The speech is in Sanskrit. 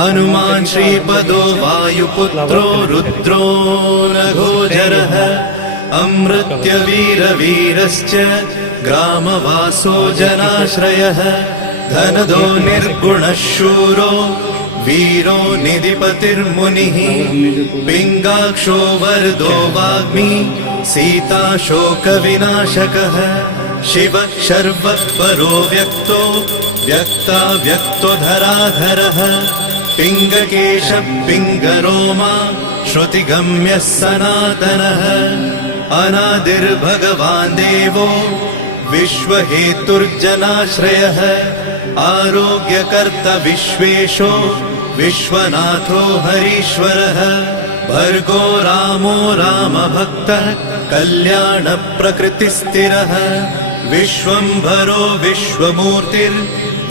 हनुमान श्रीपदो वायुपुत्रो रुद्रो नघोजरः अमृत्यवीरवीरश्च ग्रामवासो जनाश्रयः धनदो निर्गुणः शूरो वीरो निधिपतिर्मुनिः पिङ्गाक्षो वरदो वाग्मी सीताशोकविनाशकः शिवः शर्वः परो व्यक्तो व्यक्तो धराधरः पिङ्गकेशः पिङ्गरोमा श्रुतिगम्यः सनातनः अनादिर्भगवान् देवो विश्वहेतुर्जनाश्रयः आरोग्यकर्ता विश्वेशो विश्वनाथो हरीश्वरः भर्गो रामो रामभक्तः कल्याणप्रकृतिस्थिरः विश्वम्भरो विश्वमूर्तिर्